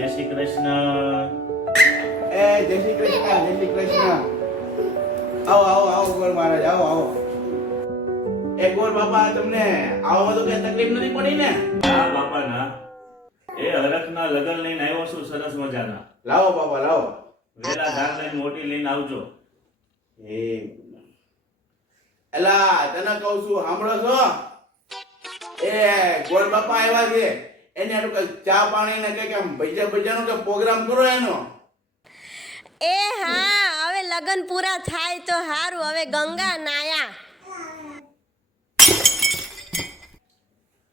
જય શ્રી કૃષ્ણ. જય શ્રી કૃષ્ણ, જય શ્રી કૃષ્ણ. આવો આવો આવો ગોર મહારાજ, આવો આવો. ગોર બાપા, તમને આવવામાં તો કઈ તકલીફ નથી પડી ને? હા બાપા ના. એ હરખના લગન લઈને આવ્યો છું, સરસ મજાના. લાવો બાપા લાવો. વેલા ધાર લઈને મોટી લઈને આવજો. એલા તને કહું છું, સાંભળો છો? ગોર બાપા આવ્યા છે, એને હારું કઈ ચા પાણી ને કઈક આમ ભજીયાનો કે પ્રોગ્રામ કરો એનો. એ હા, હવે લગન પૂરા થાય તો હારું. હવે ગંગા નાયા.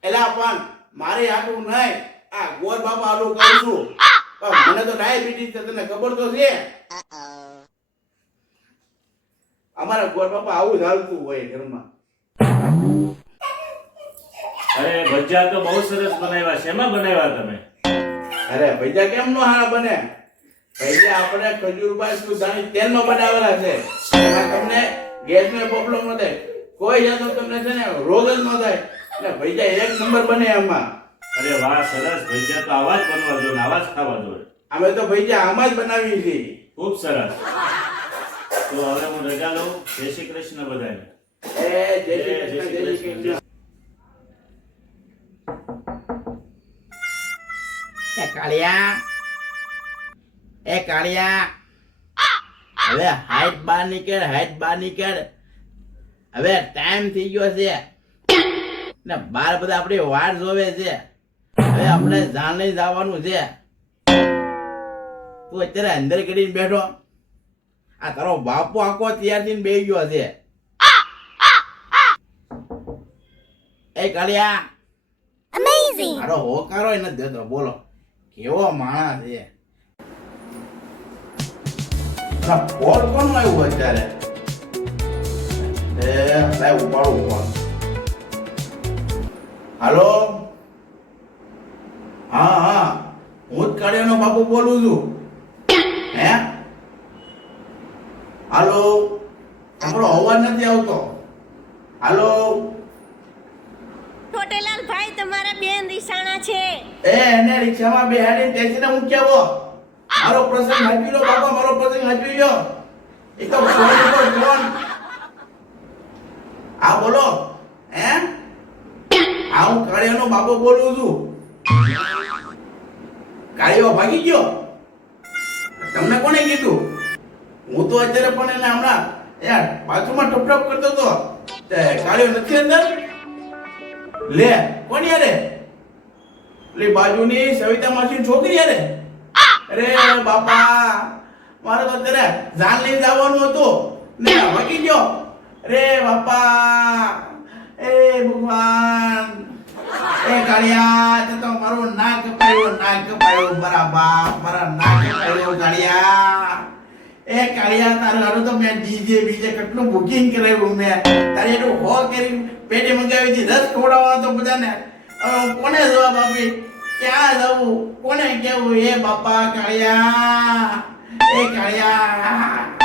એલા પણ મારે આટલું નહીં, આ ગોર બાપા આટલું કહું છું. પણ મને તો ડાયાબિટીસ છે, તને ખબર તો છે. અમારા ગોર બાપા આવું જ હાલતું હોય ઘરમાં. અરે ભજીયા તો બહુ સરસ બનાવ્યા. શેમાં બનાવ્યા તમે? અરે ભજીયા કેમ નો હારા બને? ભજીયા આપણે ખજૂરભાઈ સુધાણી તેલમાં બનાવેલા છે. એમાં તમને ગેસનો પ્રોબ્લેમ ન થાય, કોઈ જાતનો તમને છે ને રોગ જ ન થાય. એટલે ભજીયા એક નંબર બને એમાં. અરે વાહ, સરસ. ભજીયા તો આવા જ બનવા જોઈએ ને આવા જ ખાવા જોઈએ. અમે તો ભજીયા આમાં જ બનાવીએ છીએ. ખૂબ સરસ. તો હવે હું રજા લઉં. જય શ્રી કૃષ્ણ બધાને. જય શ્રી કૃષ્ણ, જય શ્રી કૃષ્ણ. કાળિયા, હવે હાઈટ બહાર નીકળ. હવે ટાઈમ થઈ ગયો છે ને બાર બધા આપણી વાટ જોવે છે. હવે આપણે જાણ લઈ જવાનું છે. તું અત્યારે અંદર કરીને બેઠો, આ તારો બાપો આખો તૈયાર થઈને બેસી ગયો છે. કાળિયા, મારો હોકારો નથી દેતો. બોલો કેવો માણસ છે. ફોન કોણ આવ્યું અત્યારે? ઉપાડો. હાલો, હા, હું જ કાળિયાનો બાપુ બોલું છું. હે, હાલો, તમારો અવાજ નથી આવતો. હાલો, છોટેલાલ ભાઈ, તમારા બેન રીસાણા છે. એને રિક્ષામાં બેહાડીને ટેક્સીને મૂકી આવો. મારો પ્રસંગ હાચવી લો બાપા, મારો પ્રસંગ હાચવી લો. એ તો ફોન. હા બોલો. હે, હું કાળિયાનો બાપો બોલું છું. કાળિયો ભાગી ગયો? તમને કોણે કીધું? હું તો અત્યારે પણ એને હમણાં બાથરૂમમાં ટપટપ કરતો હતો. કાળિયો નથી અંદર? લે, કોણ યારે? એટલે બાજુની સવિતા માસી છોકરી યારે? અરે બાપા, મારે તો અત્યારે જાન લઈને જવાનું હતું ને ભાગી ગયો. અરે બાપા, એ ભગવાન, એ કાળિયા, તે તો મારું નાક કપાયું. બરાબર, મારા નાક કપાયું કાળિયા. એ કાળિયા, તારું હારું તો મેં બીજે કેટલું બુકિંગ કરાવ્યું મેં. તારે એટલું હો કરી પેટે મંગાવી હતી, રસ ખવડાવવાનો તો બધાને. કોને જવાબ આપી? ક્યાં જવું? કોને કેવું? એ બાપા કાળિયા, એ કાળિયા.